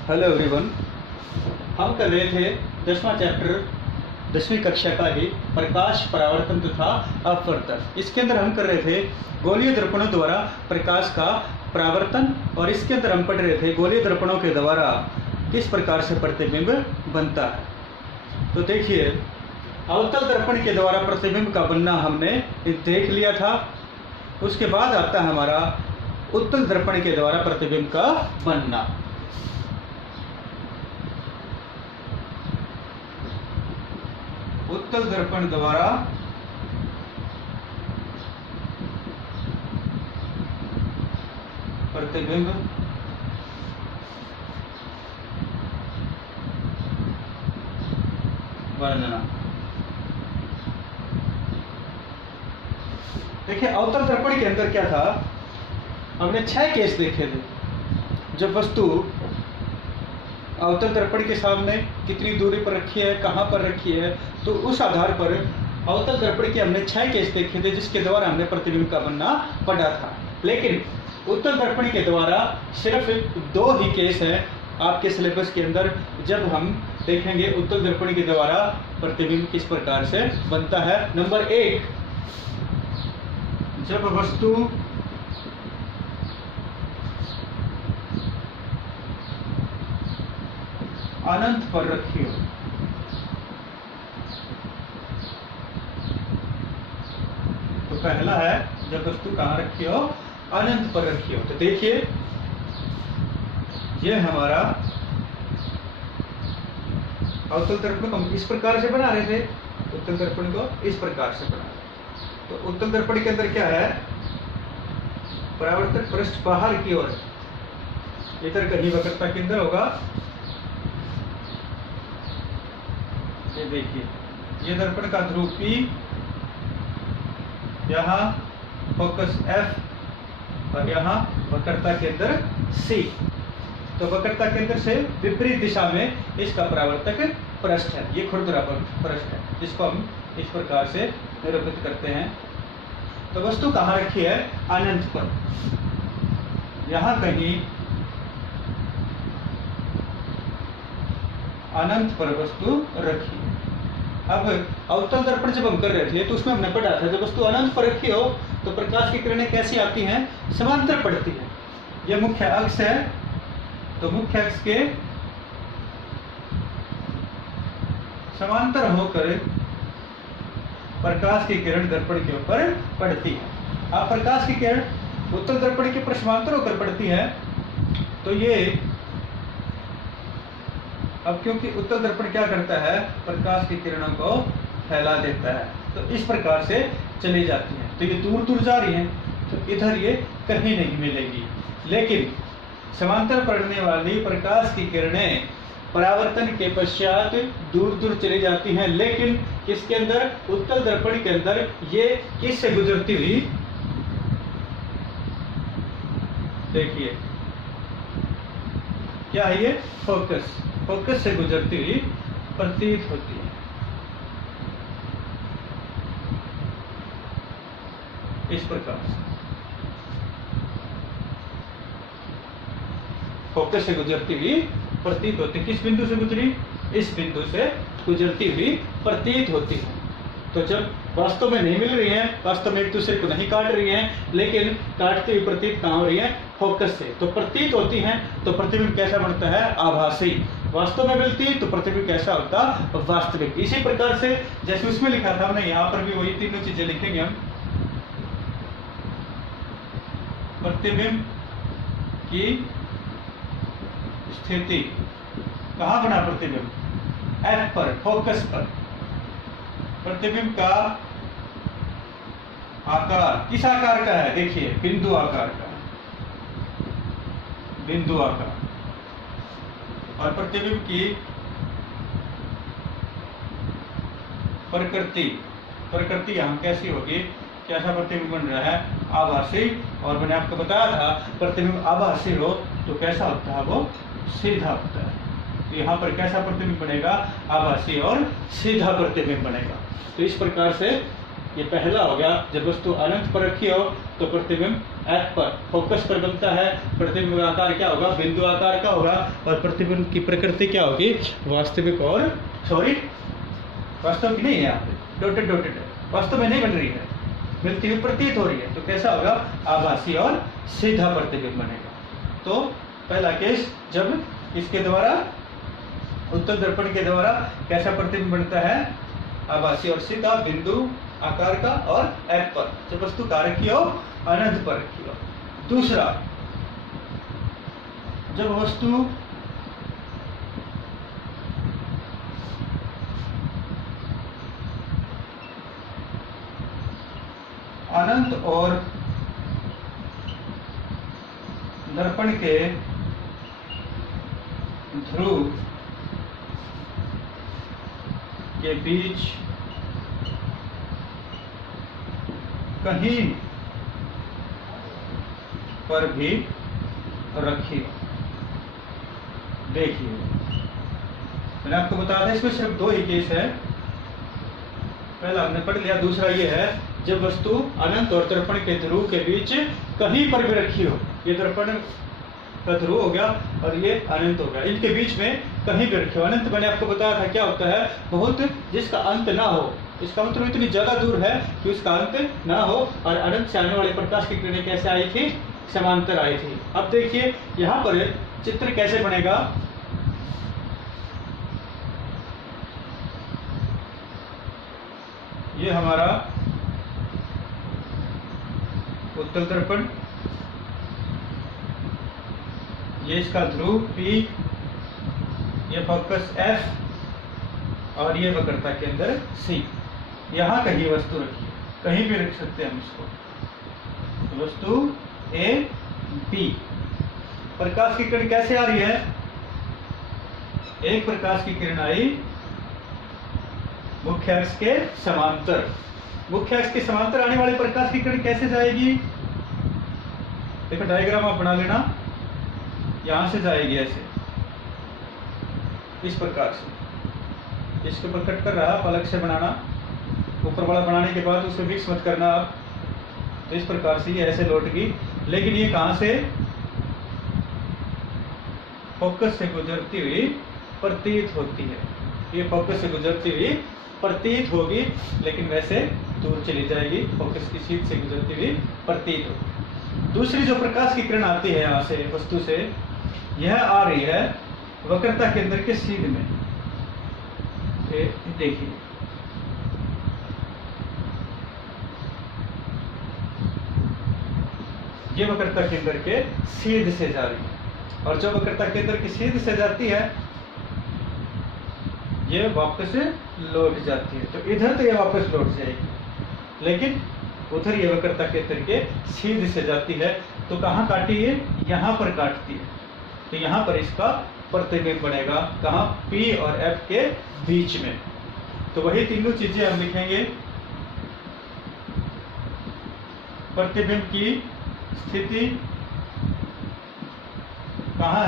Hello everyone. हम कर रहे थे 10वां चैप्टर 10वीं कक्षा का ही प्रकाश परावर्तन तथा अपवर्तन। इसके अंदर हम कर रहे थे गोलीय दर्पणों द्वारा प्रकाश का परावर्तन, और इसके अंदर हम पढ़ रहे थे गोलीय दर्पणों के द्वारा किस प्रकार से प्रतिबिंब बनता है। तो देखिए, अवतल दर्पण के द्वारा प्रतिबिंब का बनना हमने देख लिया था। उसके बाद आता है हमारा उत्तल दर्पण के द्वारा प्रतिबिंब का बनना। उत्तल दर्पण द्वारा प्रतिबिंब बनना। देखिए, अवतल दर्पण के अंदर क्या था, हमने 6 केस देखे थे। जब वस्तु अवतल दर्पण के सामने कितनी दूरी पर रखी है, कहाँ पर रखी है, तो उस आधार पर अवतल दर्पण के हमने 6 केस देखे थे, जिसके द्वारा हमने प्रतिबिंब का बनना पढ़ा था। लेकिन उत्तल दर्पण के द्वारा सिर्फ 2 ही केस हैं आपके सिलेबस के अंदर। जब हम देखेंगे उत्तल दर्पण के द्वारा प्रतिबिंब किस प्रकार से बनता है। नंबर 1, जब वस्तु अनंत पर रखी हो। तो पहला है जब वस्तु कहां रखी हो, अनंत पर रखी हो। तो देखिए, यह हमारा अवतल दर्पण को हम इस प्रकार से बना रहे थे, उत्तल दर्पण को इस प्रकार से बना रहे। तो उत्तल दर्पण के अंदर क्या है, परावर्तक पृष्ठ बाहर की ओर, इधर कहीं वक्रता के अंदर होगा। ये देखिए, ये दर्पण का ध्रुव P, यहाँ फोकस F और यहाँ वक्रता के अंदर C। तो वक्रता के अंदर से विपरीत दिशा में इसका परावर्तक पृष्ठ है, ये खुरदरापन पृष्ठ है, जिसको हम इस प्रकार से निरूपित करते हैं। तो वस्तु कहाँ रखी है, अनंत पर, यहाँ कहीं अनंत पर वस्तु रखी है। अब अवतल दर्पण जब हम कर रहे थे तो उसमें हमने पढ़ा था, जब वस्तु अनंत पर रखी हो तो प्रकाश की किरणें कैसी आती हैं, समांतर पड़ती है। यह मुख्य अक्ष है, तो मुख्य अक्ष के समांतर होकर प्रकाश की किरण दर्पण के ऊपर पड़ती है। अब प्रकाश की किरण उत्तल दर्पण के समांतर होकर पड़ती है, तो ये अब क्योंकि उत्तल दर्पण क्या करता है, प्रकाश की किरणों को फैला देता है, तो इस प्रकार से चली जाती है। तो ये दूर दूर जा रही है, तो इधर ये कहीं नहीं मिलेगी। लेकिन समांतर पड़ने वाली प्रकाश की किरणें परावर्तन के पश्चात दूर दूर चली जाती हैं। लेकिन किसके अंदर, उत्तल दर्पण के अंदर ये किससे गुजरती हुई, देखिए क्या है ये, फोकस से गुजरती हुई प्रतीत होती है, इस प्रकार से फोकस से गुजरती हुई प्रतीत होती है। किस बिंदु से गुजरी, इस बिंदु से गुजरती हुई प्रतीत होती है। तो जब वास्तव में नहीं मिल रही हैं, वास्तव में एक दूसरे को नहीं काट रही हैं, लेकिन काटती हुई प्रतीत कहाँ हो रही है, फोकस से, तो प्रतीत होती हैं। तो प्रतिबिंब कैसा बनता है, आभासी। वास्तव में मिलती तो प्रतिबिंब कैसा होता, वास्तविक। इसी प्रकार से जैसे उसमें लिखा था हमने, यहाँ पर भी वही तीनों चीजें लिखेंगे हम। प्रतिबिंब की स्थिति कहाँ बना, प्रतिबिंब F पर, फोकस पर। प्रतिबिंब का आकार किस आकार का है, देखिए बिंदु आकार का, बिंदु आकार। और प्रतिबिंब की प्रकृति यहाँ कैसी होगी, कैसा प्रतिबिंब बन रहा है, आभासी। और मैंने आपको बताया था प्रतिबिंब आभासी हो तो कैसा होता है, वो सीधा होता है। तो यहाँ पर कैसा प्रतिबिंब बनेगा, आभासी और सीधा प्रतिबिंब बनेगा। तो इस प्रकार से ये पहला हो गया। जब वस्तु अनंत पर रखी हो तो प्रतिबिंब F पर फोकस पर बनता है। प्रतिबिंब आकार क्या होगा? बिंदु आकार का होगा। और प्रतिबिंब की प्रकृति क्या होगी? वास्तविक और वास्तव की नहीं है, यहाँ पे डॉटेड डॉटेड है, वास्तव में नहीं बन रही है, मिलती हुई प्रतीत हो रही है। तो कैसा होगा? आभासी और सीधा प्रतिबिंब बनेगा। तो पहला केस, जब इसके द्वारा उत्तल दर्पण के द्वारा कैसा प्रतिबिंब बनता है? आभासी और सीधा, बिंदु आकार का और F पर, जब वस्तु कहाँ रखी हो? अनंत पर रखी हो। दूसरा, जब वस्तु अनंत और दर्पण के ध्रुव के बीच कहीं पर भी रखिए। देखिए, मैंने आपको बताया था इसमें सिर्फ दो ही केस है। पहला हमने पढ़ लिया। दूसरा ये है, जब वस्तु अनंत और दर्पण के ध्रुव के बीच कहीं पर भी रखी हो। ये दर्पण का ध्रुव हो गया और ये अनंत हो गया, इनके बीच में कहीं भी रखे हो। अनंत मैंने आपको बताया था क्या होता है? बहुत जिसका अंत ना हो, इसका मतलब इतनी ज्यादा दूर है कि उसका अंत ना हो। और अनंत से आने वाले प्रकाश की किरणें कैसे आई थी? समांतर आई थी। अब देखिए यहाँ पर चित्र कैसे बनेगा। ये हमारा उत्तल दर्पण, ये इसका ध्रुव P, ये फोकस F और ये वक्रता के अंदर C। यहाँ कहीं वस्तु रखी है, कहीं भी रख सकते हैं हम इसको। वस्तु A B। प्रकाश की किरण कैसे आ रही है? एक प्रकाश की किरण आई मुख्य अक्ष के समांतर। मुख्य अक्ष के समांतर आने वाले प्रकाश की किरण कैसे जाएगी? देखो डायग्राम आप बना लेना। यहां से जाएगी ऐसे, इस प्रकार से। इसके ऊपर कट कर रहा, पलक से बनाना। ऊपर वाला बनाने के बाद उसे मिक्स मत करना आप। तो इस प्रकार से ये ऐसे लौट गई, लेकिन ये कहां से? फोकस से गुजरती हुई प्रतीत होती है। ये फोकस से गुजरती हुई प्रतीत होगी, लेकिन वैसे दूर चली जाएगी। फोकस की सीध से गुजरती हुई प्रतीत होगी। दूसरी जो प्रकाश की किरण आती है यहाँ से, वस्तु से, यह आ रही है वक्रता के अंदर के सीध में। देखिए, ये वक्रता के अंदर के सीध से जा रही है। और जो वक्रता के अंदर की सीध से जाती है, ये वापस लौट जाती है। तो इधर तो ये वापस लौट जाएगी, लेकिन उधर ये वक्रता के अंदर के सीध से जाती है। तो कहाँ काटी है? यहाँ पर काटती है। तो यहाँ पर इसका प्रतिबिंब बनेगा। कहाँ? P और F के बीच में। तो वही तीनों चीजें हम लिखेंगे। प्रतिबिंब की स्थिति कहाँ है?